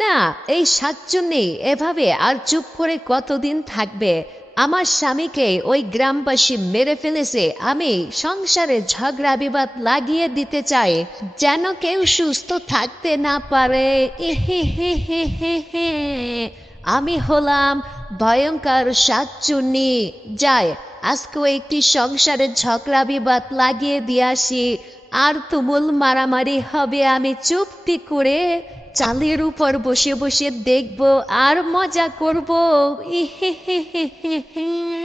না, এই সাতজনে এভাবে আর চুপ করে কতদিন থাকবে? আমার স্বামীকে ওই গ্রামবাসী মেরে ফেলেছে, আমি সংসারে ঝগড়া বিবাদ লাগিয়ে দিতে চাই। যেন কেউ সুস্থ থাকতে না পারে। আমি হলাম ভয়ঙ্কর সাতচুন্নি যায় আজকে একটি সংসারে ঝগড়া বিবাদ লাগিয়ে দিয়ে আসি। আর তুমুল মারামারি হবে, আমি চুপটি করে চালের উপর বসে বসে দেখব আর মজা করব। হে হে হে হে।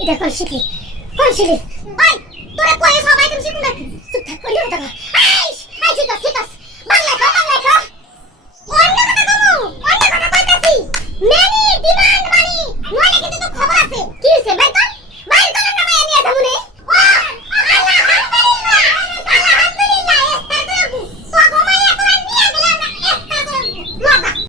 এটা কলসিটি কলসিটি ওই তোরা কই সবাই তুমি শিখুন নাকি? চুপ থাক কইলো